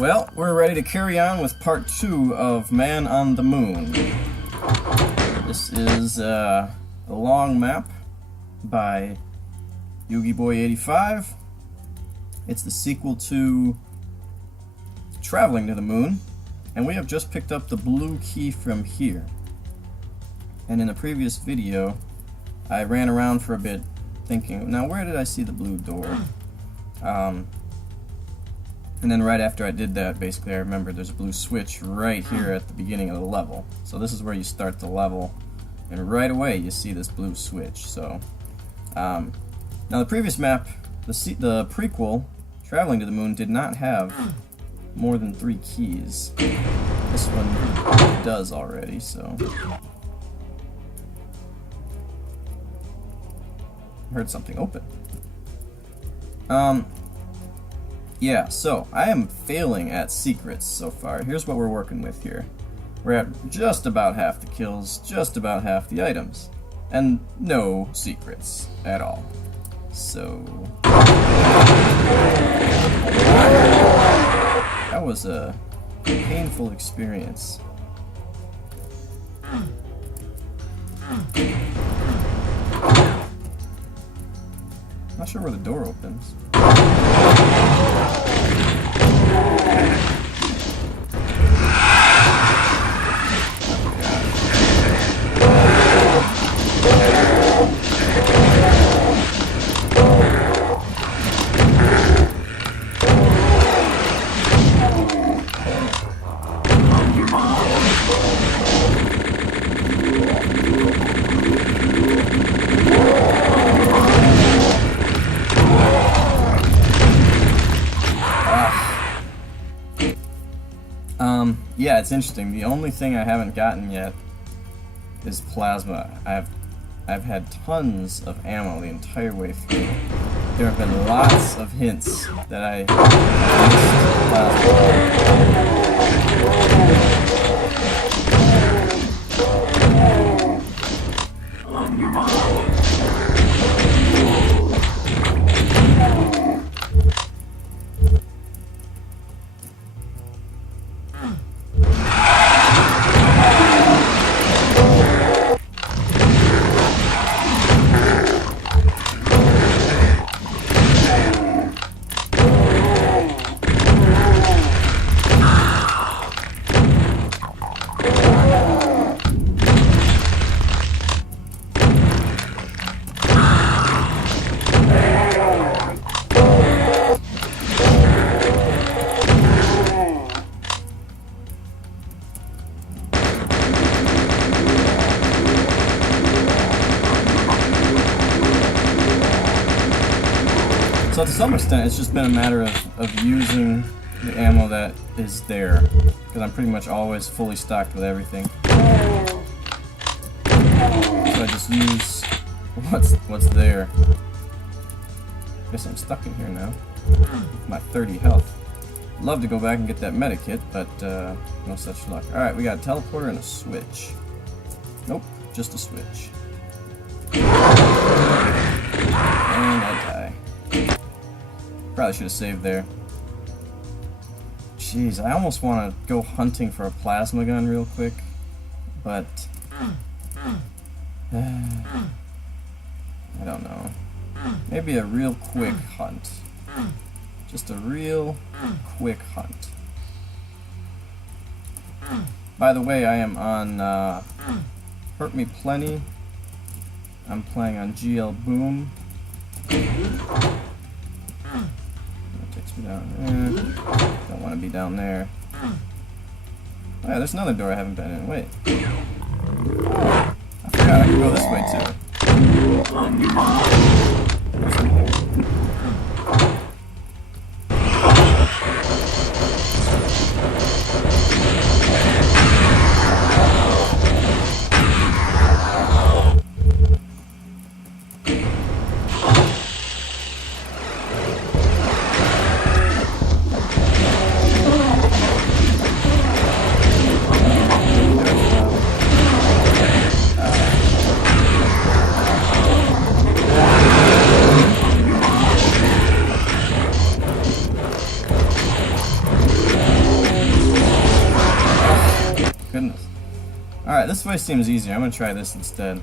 Well, we're ready to carry on with part 2 of Man on the Moon. This is a long map by Yugiboy85. It's the sequel to Traveling to the Moon, and we have just picked up the blue key from here. And in the previous video, I ran around for a bit thinking, now where did I see the blue door? And then right after I did that, basically I remembered there's a blue switch right here at the beginning of the level. So this is where you start the level, and right away you see this blue switch. So now the previous map, the prequel, Traveling to the Moon, did not have more than 3 keys. This one does already, so... I heard something open. Yeah, so I am failing at secrets so far. Here's what we're working with here. We're at just about half the kills, just about half the items, and no secrets at all. So... that was a painful experience. Not sure where the door opens. Yeah, it's interesting. The only thing I haven't gotten yet is plasma. I've had tons of ammo the entire way through. There have been lots of hints that I missed plasma. So to some extent, it's just been a matter of using the ammo that is there, because I'm pretty much always fully stocked with everything. So I just use what's there. Guess I'm stuck in here now. With my 30 health. Love to go back and get that meta kit, but no such luck. Alright, we got a teleporter and a switch. Nope, just a switch. And I die. Probably should have saved there. Jeez, I almost want to go hunting for a plasma gun real quick, but I don't know. Maybe a real quick hunt. Just a real quick hunt. By the way, I am on Hurt Me Plenty. I'm playing on GL Boom. Takes me down there. Don't want to be down there. Oh yeah, there's another door I haven't been in. Wait. Oh, I forgot I can go this way too. Alright, this way seems easier. I'm gonna try this instead.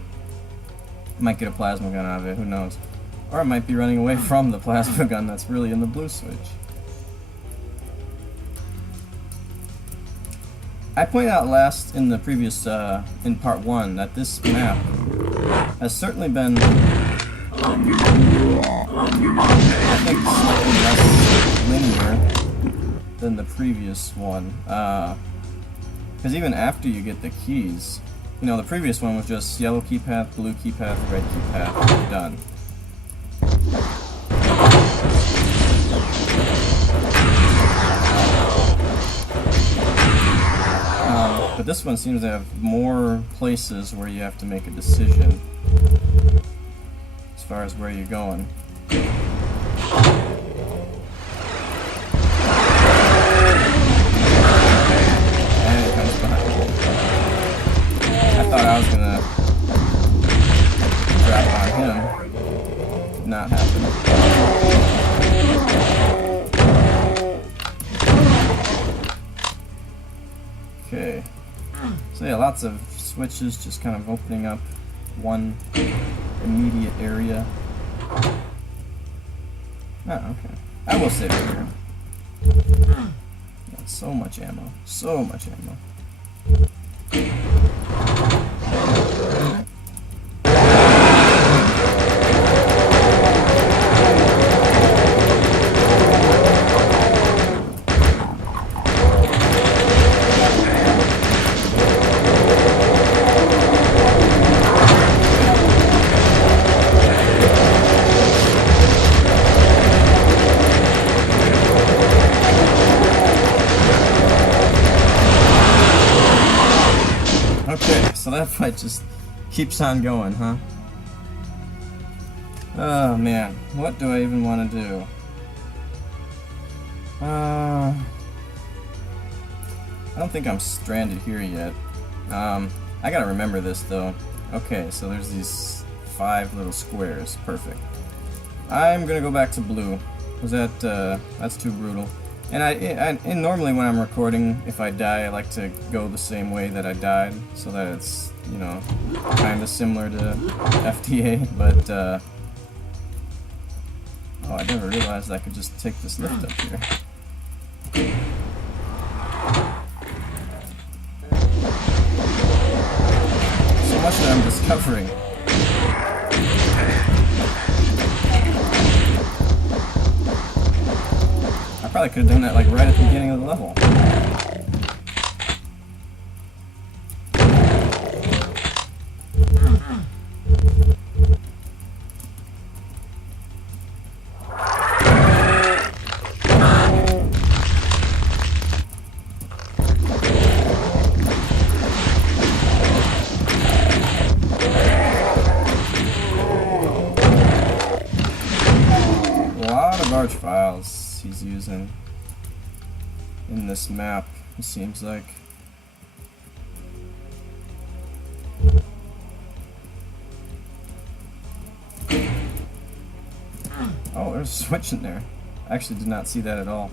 Might get a plasma gun out of it, who knows. Or I might be running away from the plasma gun that's really in the blue switch. I pointed out last in the previous, in part 1, that this map has certainly been, I think, slightly less linear than the previous one. Because even after you get the keys, you know, the previous one was just yellow key path, blue key path, red key path, done. But this one seems to have more places where you have to make a decision as far as where you're going. And it comes behind me. I thought I was gonna drop on him. Did not happen. Okay. So yeah, lots of switches just kind of opening up one immediate area. Oh, okay. I will save it here. Got so much ammo. So much ammo. So that fight just keeps on going, huh? Oh man, what do I even want to do? I don't think I'm stranded here yet. I gotta remember this though. Okay, so there's these 5 little squares. Perfect. I'm gonna go back to blue. Was that that's too brutal. And normally when I'm recording, if I die, I like to go the same way that I died, so that it's, you know, kind of similar to FDA, but, oh, I never realized I could just take this lift up here. So much that I'm discovering. I probably could have done that like right at the beginning of the level. A lot of arch files he's using in this map, it seems like. Oh, there's a switch in there. I actually did not see that at all.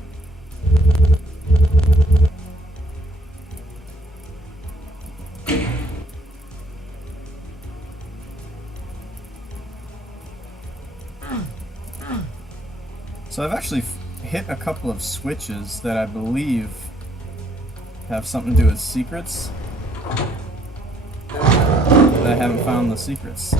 So I've actually hit a couple of switches that I believe have something to do with secrets, but I haven't found the secrets.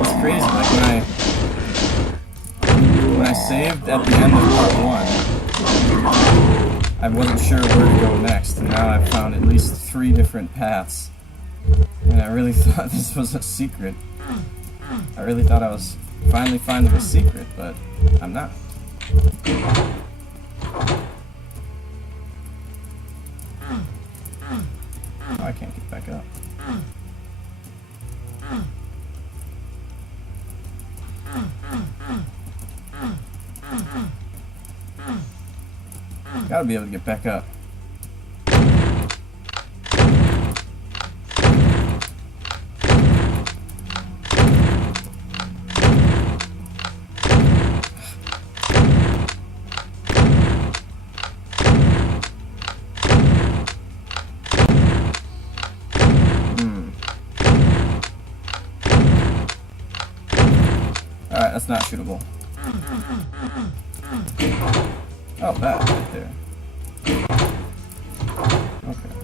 It's crazy, like when I saved at the end of part 1, I wasn't sure where to go next, and now I've found at least 3 different paths And I really thought this was a secret. I really thought I was finally finding a secret, but I'm not. Oh, I can't get back up. Gotta be able to get back up. Alright, that's not shootable. Oh, that right there. Okay.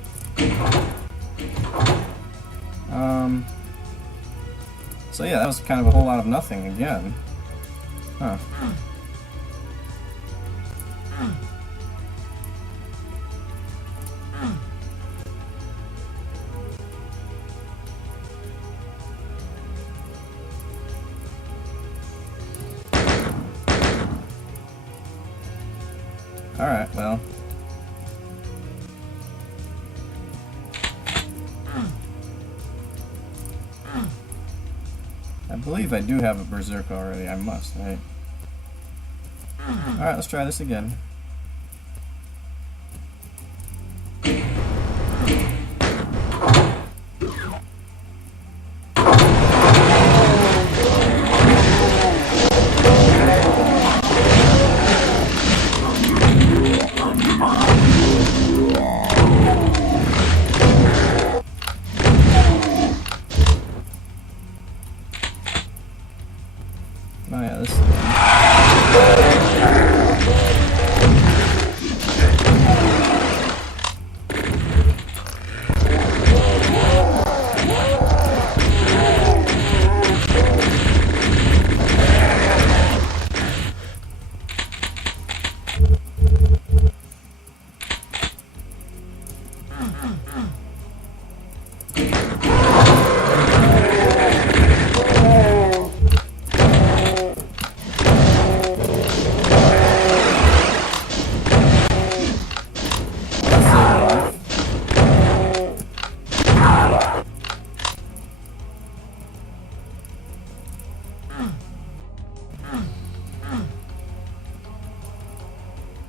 So yeah, that was kind of a whole lot of nothing again. Huh. Alright, well. I believe I do have a berserker already. I must, right? Alright, let's try this again. Oh yeah, this is the one.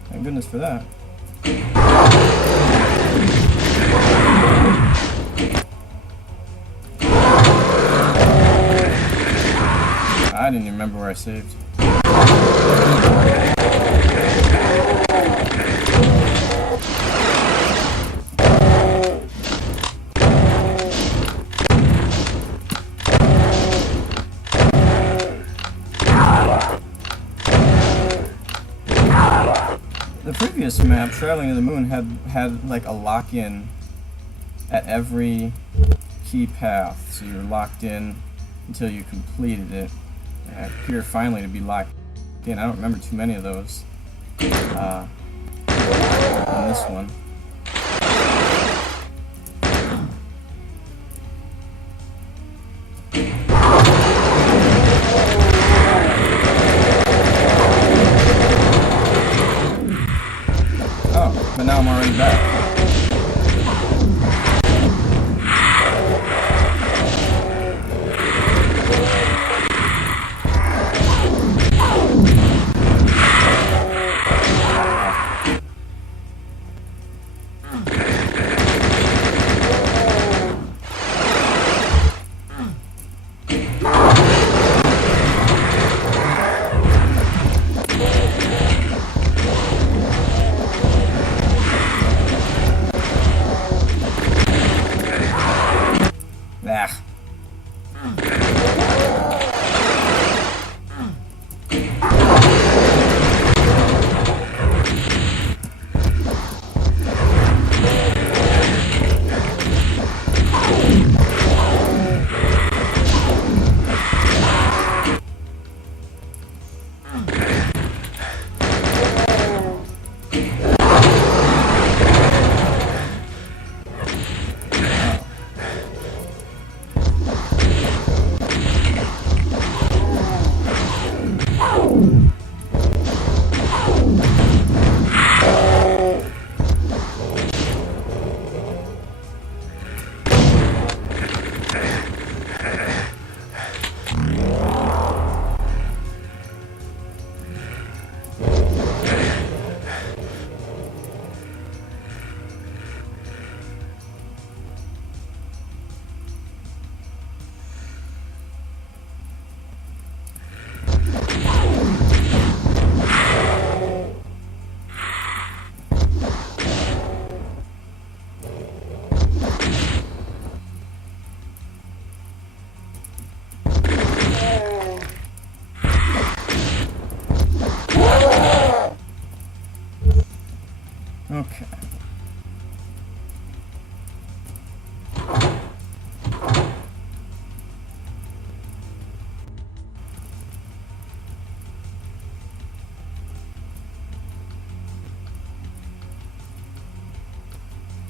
Thank goodness for that. I didn't even remember where I saved. The previous map, Traveling to the Moon, had like a lock-in at every key path, so you were locked in until you completed it. And it appeared finally to be locked in. I don't remember too many of those on this one. Oh, but now I'm already back.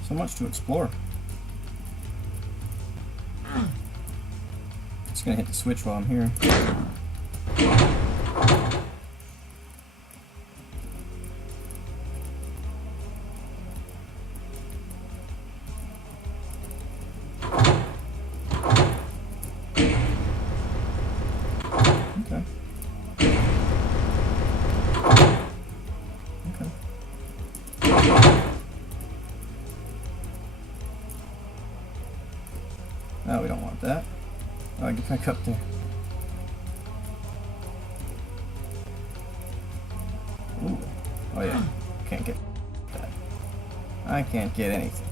So much to explore. Just gonna hit the switch while I'm here. No, we don't want that. Oh, get back up there. Ooh. Oh yeah, can't get that. I can't get anything.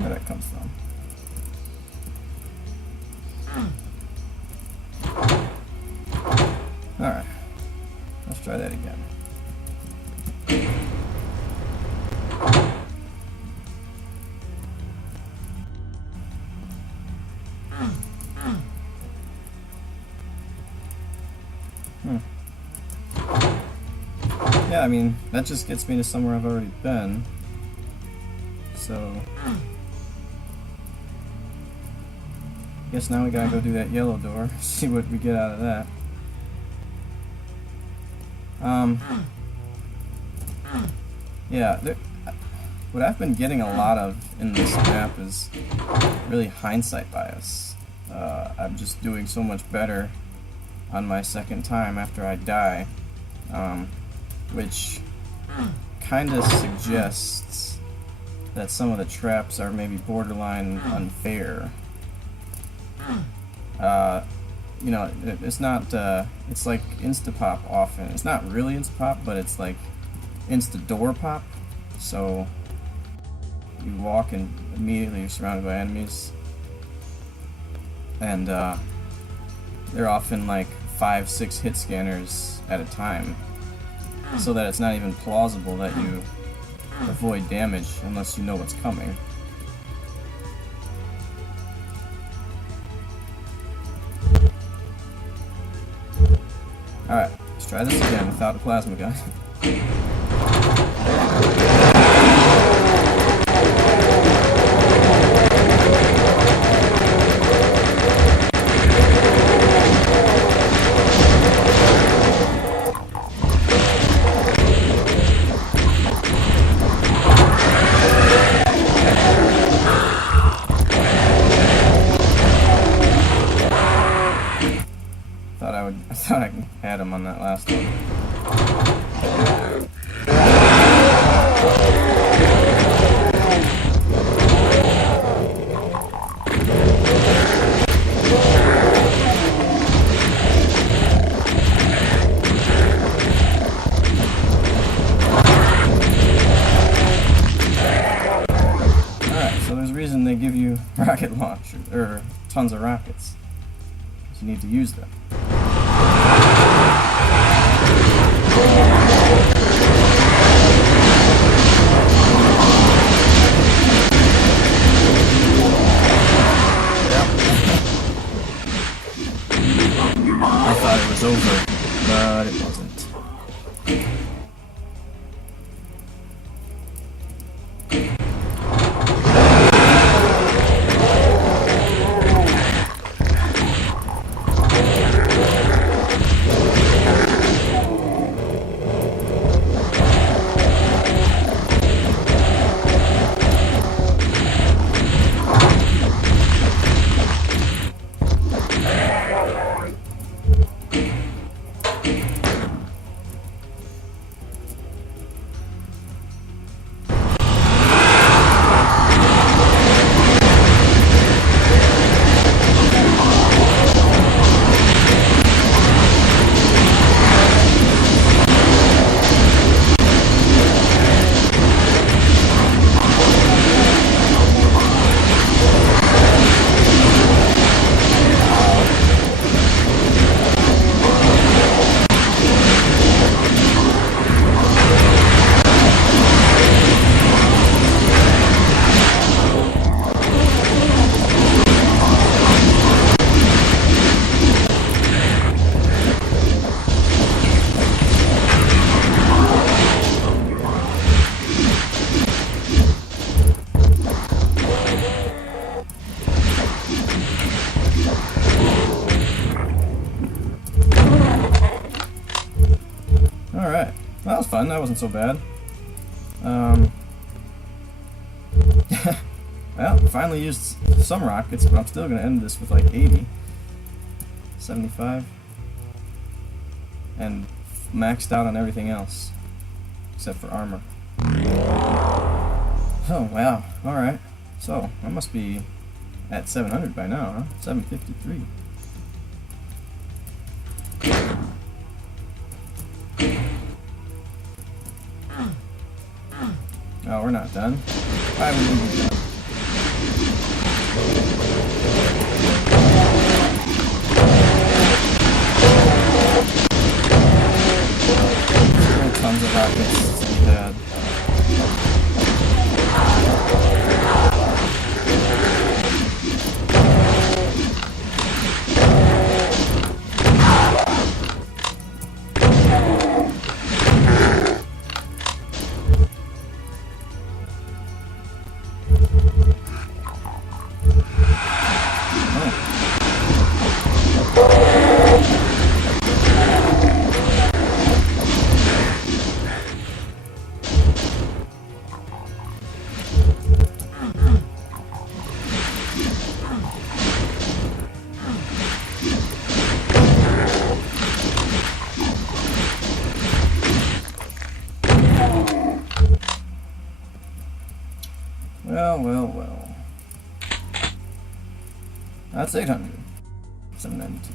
Where that comes from? Alright, let's try that again. Yeah, I mean, that just gets me to somewhere I've already been. So, guess now we gotta go do that yellow door, see what we get out of that. Yeah, what I've been getting a lot of in this map is really hindsight bias. I'm just doing so much better on my second time after I die, which kind of suggests that some of the traps are maybe borderline unfair. You know, it's not, it's like Insta-pop often. It's not really Insta-pop, but it's like Insta-door pop. So you walk and immediately you're surrounded by enemies. And they're often like 5-6 hit scanners at a time. So that it's not even plausible that you avoid damage unless you know what's coming. Alright, let's try this again without a plasma gun. I thought I had him on that last one. Alright, so there's a reason they give you rocket launchers, or tons of rockets. You need to use them. I thought it was over, but it wasn't. that wasn't so bad. Well, finally used some rockets, but I'm still going to end this with like 80. 75. And maxed out on everything else. Except for armor. Oh, wow. Alright. So, I must be at 700 by now, huh? 753. Oh, we're not done. Why would we be done? There are tons of rockets to be had. Well. That's 800. 792.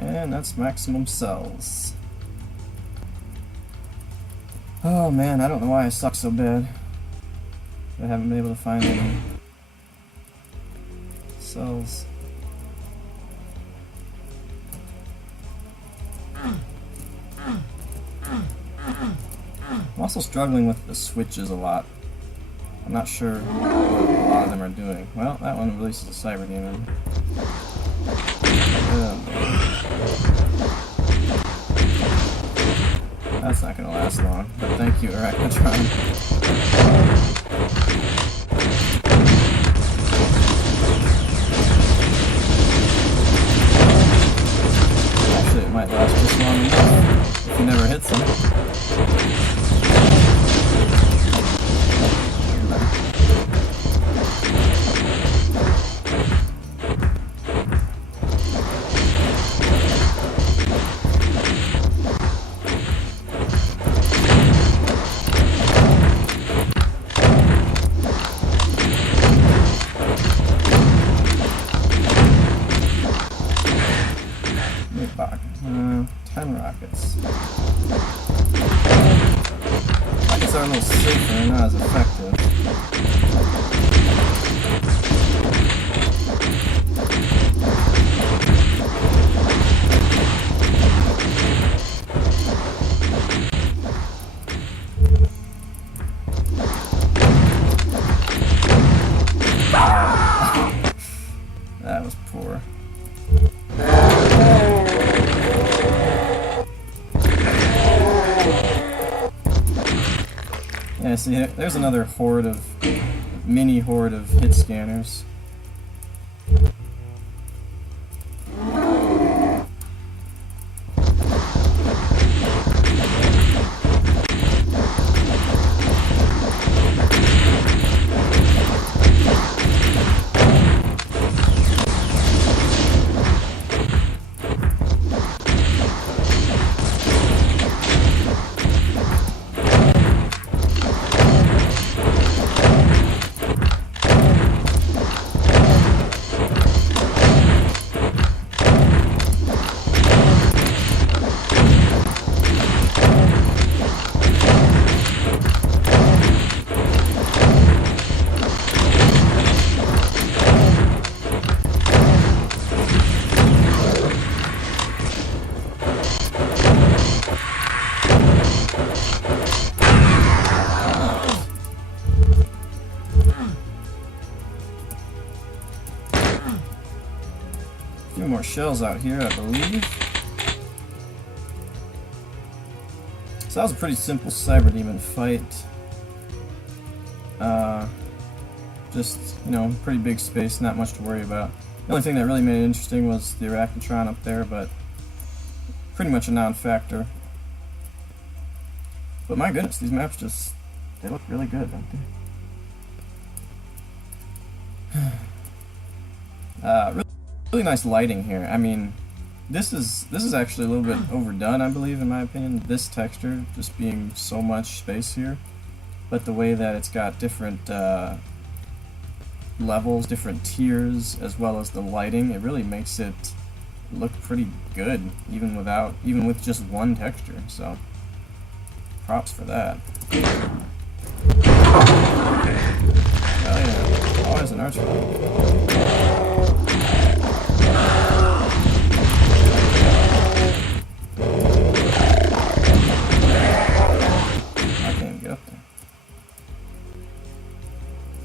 And that's maximum cells. Oh man, I don't know why I suck so bad. I haven't been able to find any cells. I'm also struggling with the switches a lot. I'm not sure what a lot of them are doing. Well, that one releases a cyber demon. That's not gonna last long, but thank you, Arachnotron. Actually, it might last just long enough if he never hits him. Rockets are a little safer and not as effective. That was poor. Yeah, see, there's another mini horde of hit scanners. few more shells out here, I believe. So that was a pretty simple Cyber Demon fight. Just, you know, pretty big space, not much to worry about. The only thing that really made it interesting was the Arachnotron up there, but pretty much a non-factor. But my goodness, these maps just, they look really good, don't they? Really nice lighting here. I mean, this is actually a little bit overdone, I believe, in my opinion. This texture just being so much space here, but the way that it's got different levels, different tiers, as well as the lighting, it really makes it look pretty good, even with just one texture. So, props for that. Oh yeah, always an archer.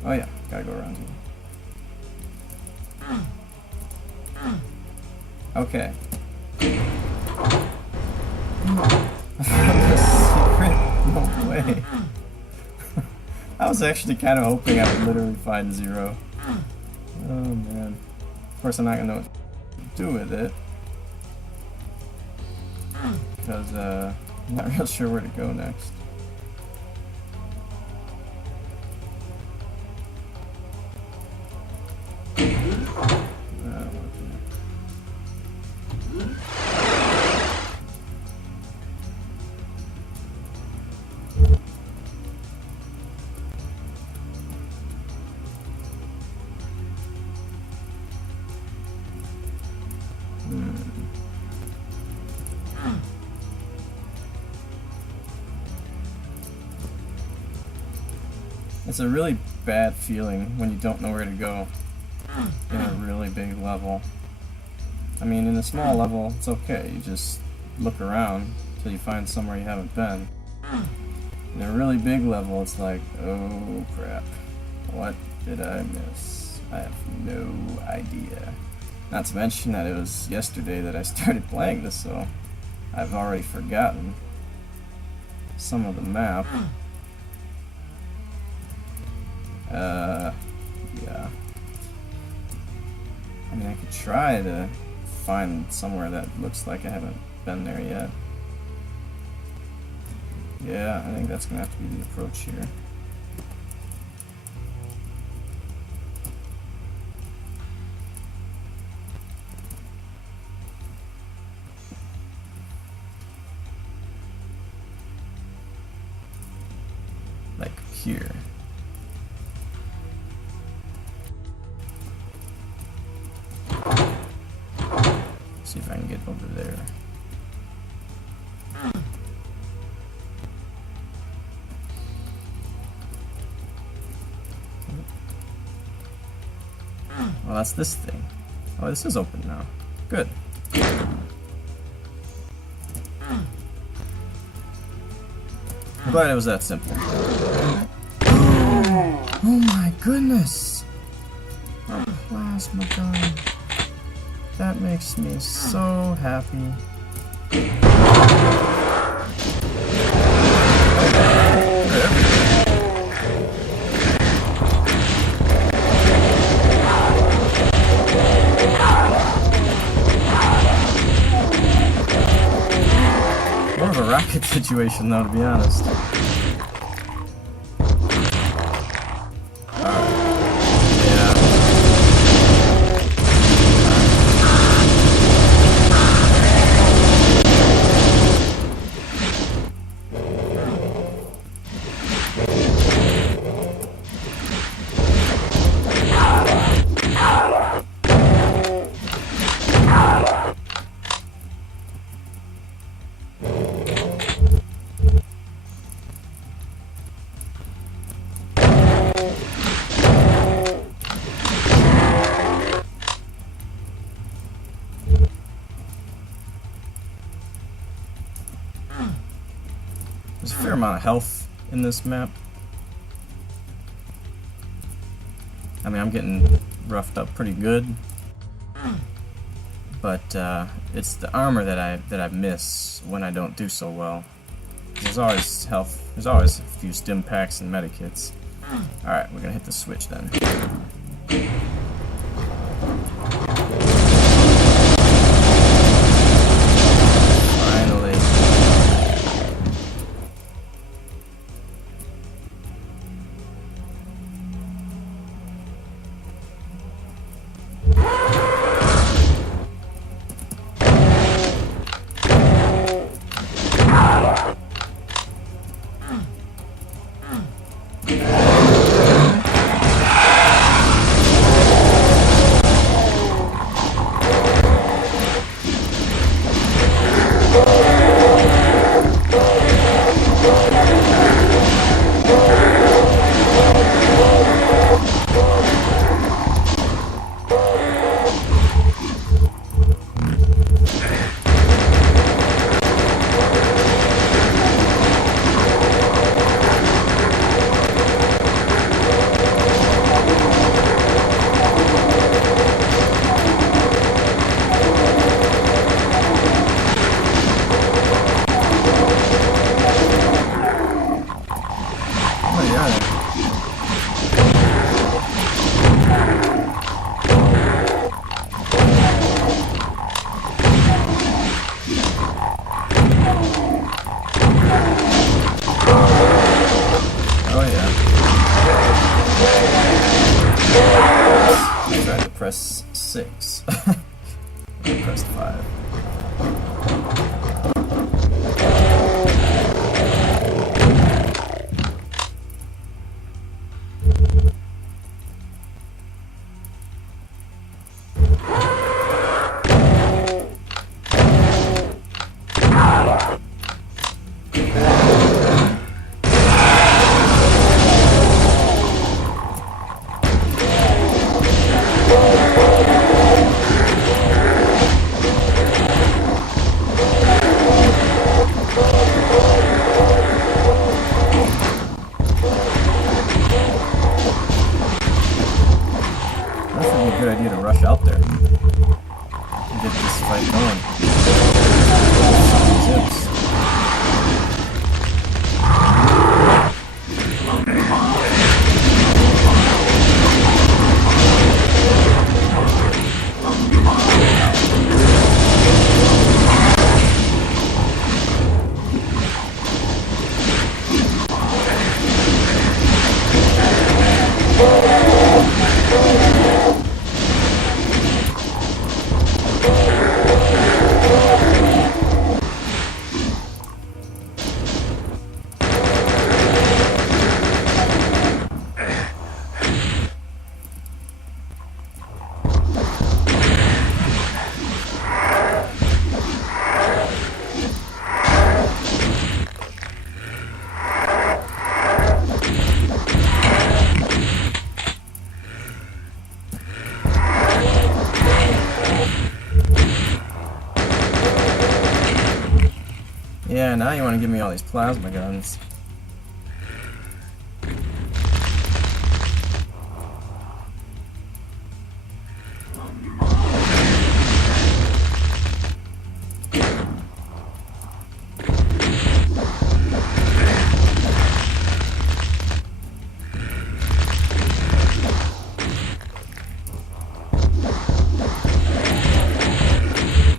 Oh yeah, gotta go around here. Okay. I found a secret? No way. I was actually kind of hoping I would literally find 0. Oh man. Of course I'm not gonna know what to do with it. Because I'm not real sure where to go next. It's a really bad feeling when you don't know where to go in a really big level. I mean, in a small level, it's okay. You just look around until you find somewhere you haven't been. In a really big level, it's like, oh crap. What did I miss? I have no idea. Not to mention that it was yesterday that I started playing this, so I've already forgotten some of the map. Yeah. I mean, I could try to find somewhere that looks like I haven't been there yet. Yeah, I think that's gonna have to be the approach here. Like here. See if I can get over there. Well, that's this thing. Oh, this is open now. Good. I'm glad it was that simple. Oh my goodness! A plasma gun. That makes me so happy. More of a rocket situation though, to be honest. There's a fair amount of health in this map. I mean, I'm getting roughed up pretty good. but it's the armor that I miss when I don't do so well. There's always health. There's always a few stim packs and medikits. All right, we're gonna hit the switch then. Finally. Press 6. I pressed 5. Good idea to rush out there and get this fight going. Zips. Yeah, now you want to give me all these plasma guns.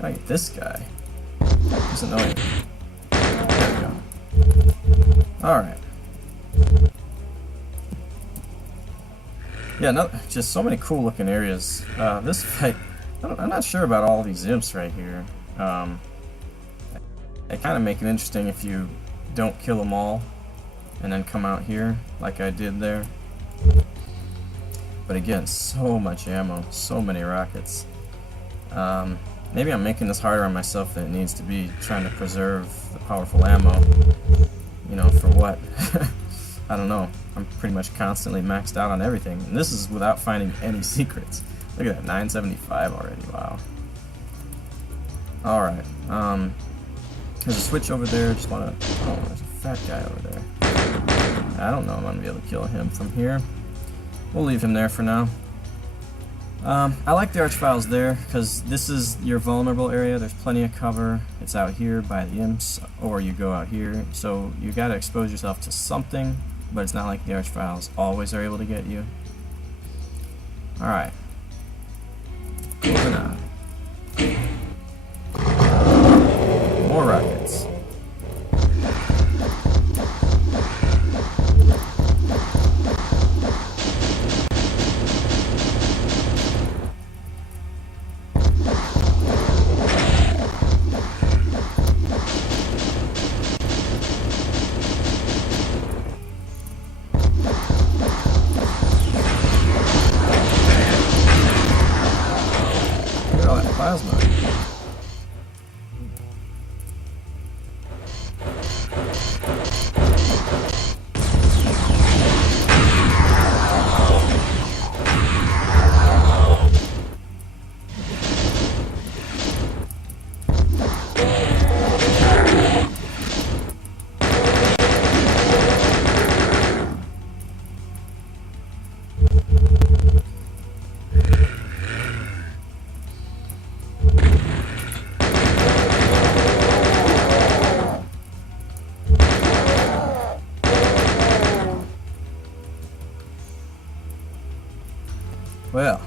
I get this guy. He's annoying. Alright. Yeah, no, just so many cool looking areas. This fight, I'm not sure about all these imps right here. They kind of make it interesting if you don't kill them all and then come out here like I did there. But again, so much ammo, so many rockets. Maybe I'm making this harder on myself than it needs to be, trying to preserve the powerful ammo. You know, for what? I don't know. I'm pretty much constantly maxed out on everything. And this is without finding any secrets. Look at that, 975 already, wow. Alright, there's a switch over there, just wanna, oh, there's a fat guy over there. I don't know if I'm gonna be able to kill him from here. We'll leave him there for now. I like the arch files there because this is your vulnerable area. There's plenty of cover. It's out here by the imps, or you go out here. So you got to expose yourself to something, but it's not like the arch files always are able to get you. All right, moving on. More rockets. Plasma. Well,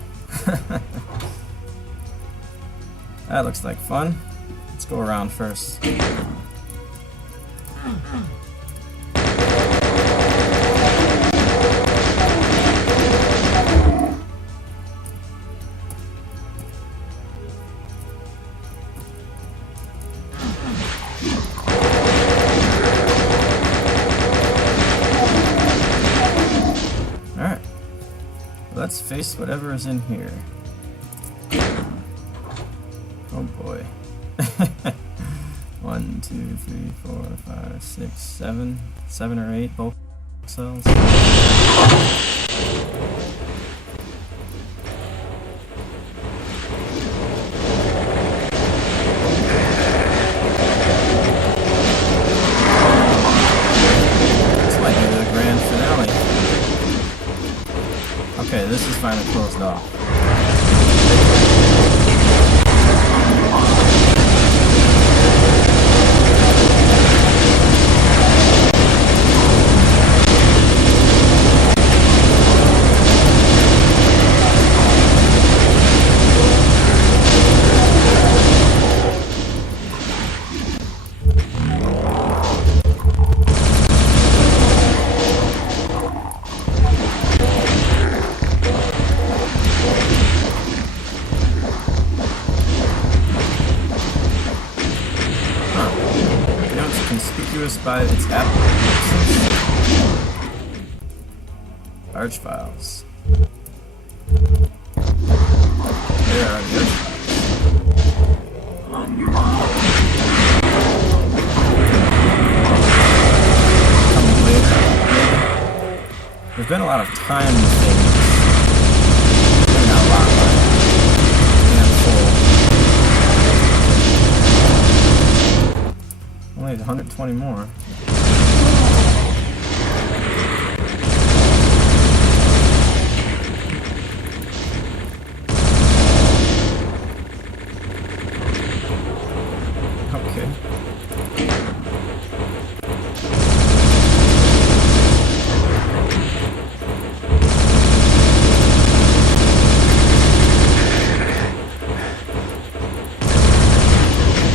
that looks like fun. Let's go around first. Let's face whatever is in here. Oh boy. 1, 2, 3, 4, 5, 6, 7. 7 or 8 bulk cells. This might be the grand finale. Okay, this is finally closed off. By its absence. Arch files. There are the arch files. Coming later. There's been a lot of time things. Not a lot, but a handful. Only 120 more. Okay.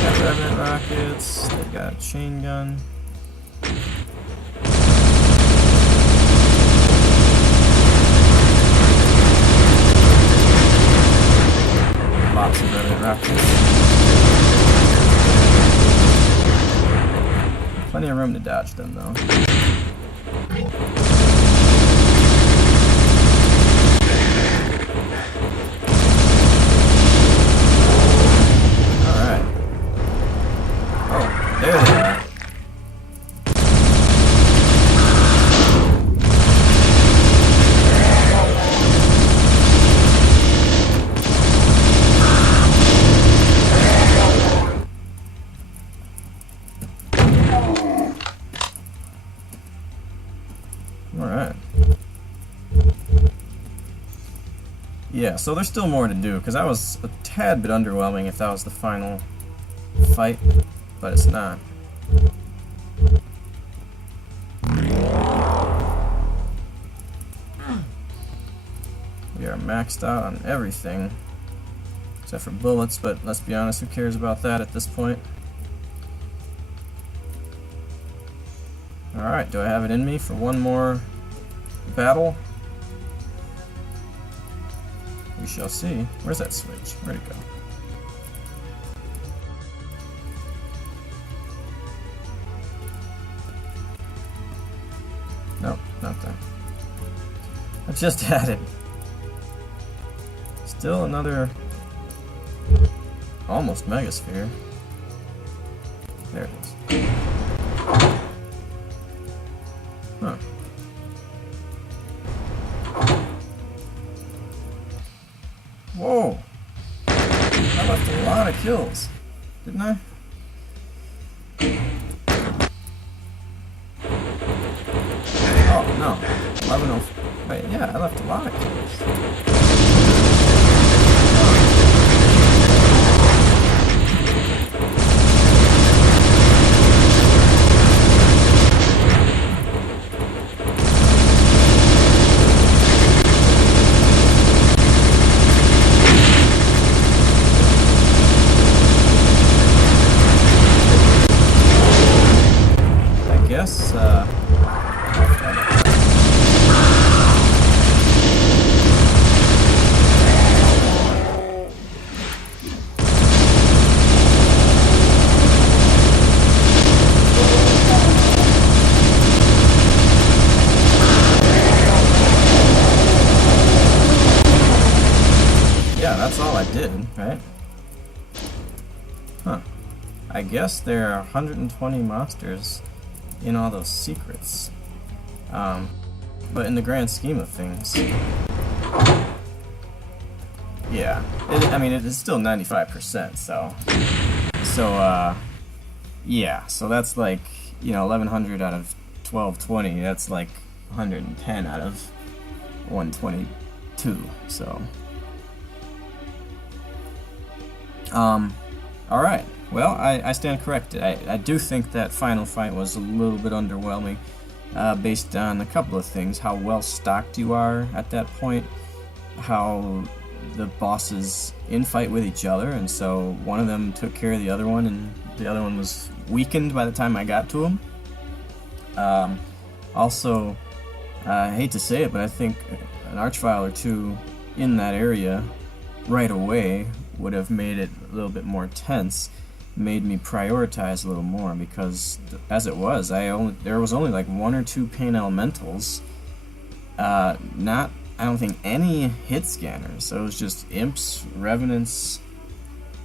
Got revenant rockets, they got chain gun. Lots of revenant rockets. Plenty of room to dodge them though. Alright. Oh, there they are. Yeah, so there's still more to do, because that was a tad bit underwhelming if that was the final fight, but it's not. We are maxed out on everything, except for bullets, but let's be honest, who cares about that at this point? Alright, do I have it in me for one more battle? We shall see. Where's that switch? Where'd it go? Nope, not that. I just had it. Still another almost megasphere. There it is. Huh. Whoa! I left a lot of kills, didn't I? Oh, no. 11 of... Wait, yeah, I left a lot of kills. Yeah, that's all I did, right? Huh. I guess there are 120 monsters in all those secrets. But in the grand scheme of things, yeah, I mean, it is still 95%, yeah, so that's like, you know, 1100 out of 1220, that's like 110 out of 122, so. Alright, well, I stand corrected. I do think that final fight was a little bit underwhelming, based on a couple of things. How well stocked you are at that point, how the bosses infight with each other, and so one of them took care of the other one, and the other one was weakened by the time I got to him. Also, I hate to say it, but I think an archvile or two in that area right away would have made it a little bit more tense, made me prioritize a little more, because as it was, there was only like 1 or 2 pain elementals, I don't think any hit scanners, so it was just imps, revenants,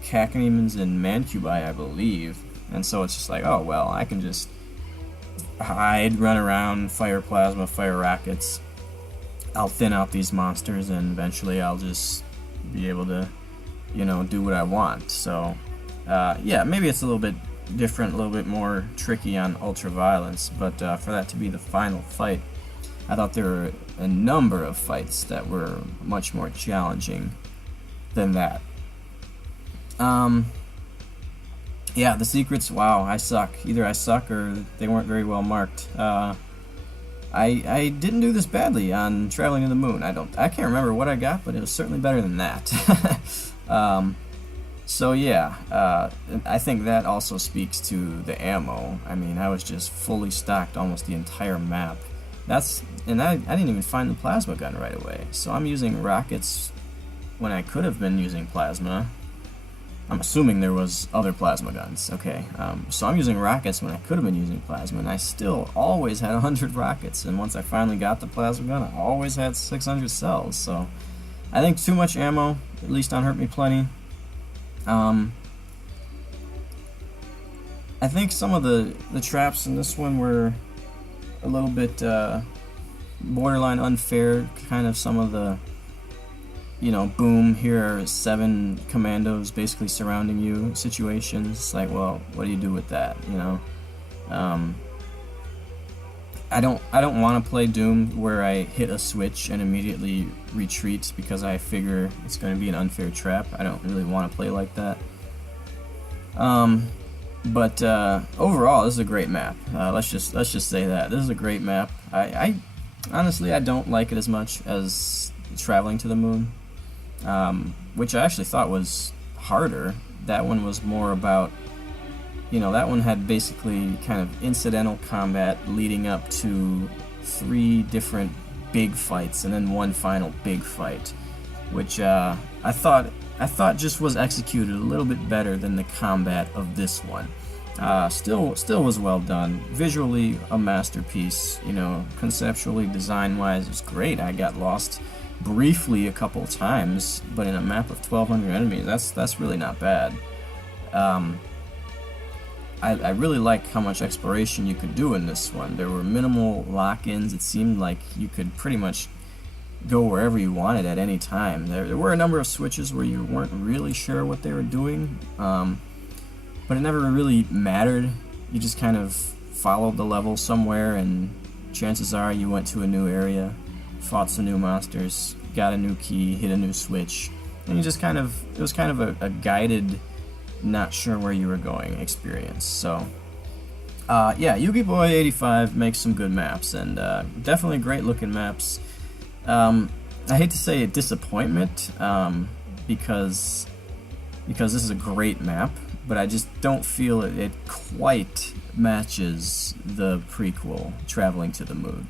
cacodemons, and mancubi, I believe, and so it's just like, oh well, I can just hide, run around, fire plasma, fire rockets, I'll thin out these monsters, and eventually I'll just be able to, you know, do what I want. So yeah, maybe it's a little bit different, a little bit more tricky on ultraviolence, but for that to be the final fight, I thought there were a number of fights that were much more challenging than that. Yeah, the secrets, wow, I suck. Either I suck or they weren't very well marked. I didn't do this badly on Traveling to the Moon. I can't remember what I got, but it was certainly better than that. So yeah, I think that also speaks to the ammo. I mean, I was just fully stocked almost the entire map. And I didn't even find the plasma gun right away. So I'm using rockets when I could have been using plasma. I'm assuming there was other plasma guns. Okay, so I'm using rockets when I could have been using plasma, and I still always had 100 rockets. And once I finally got the plasma gun, I always had 600 cells. So I think too much ammo, at least on Hurt Me Plenty. I think some of the traps in this one were a little bit borderline unfair. Kind of some of the, you know, boom, here are 7 commandos basically surrounding you situations. It's like, well, what do you do with that, you know? I don't want to play Doom where I hit a switch and immediately retreat because I figure it's going to be an unfair trap. I don't really want to play like that. But overall, this is a great map. Let's just say that this is a great map. I honestly, I don't like it as much as Traveling to the Moon, which I actually thought was harder. That one was more about, that one had basically kind of incidental combat leading up to 3 different big fights and then one final big fight, which I thought just was executed a little bit better than the combat of this one. Still was well done. Visually a masterpiece. Conceptually, design-wise, it was great. I got lost briefly a couple times, but in a map of 1,200 enemies, that's really not bad. I really like how much exploration you could do in this one. There were minimal lock-ins. It seemed like you could pretty much go wherever you wanted at any time. There were a number of switches where you weren't really sure what they were doing, but it never really mattered. You just kind of followed the level somewhere, and chances are you went to a new area, fought some new monsters, got a new key, hit a new switch, and it was kind of a guided, not sure where you were going experience. So yeah, Yugiboy85 makes some good maps, and definitely great looking maps. I hate to say a disappointment, because this is a great map, but I just don't feel it quite matches the prequel, Traveling to the Moon.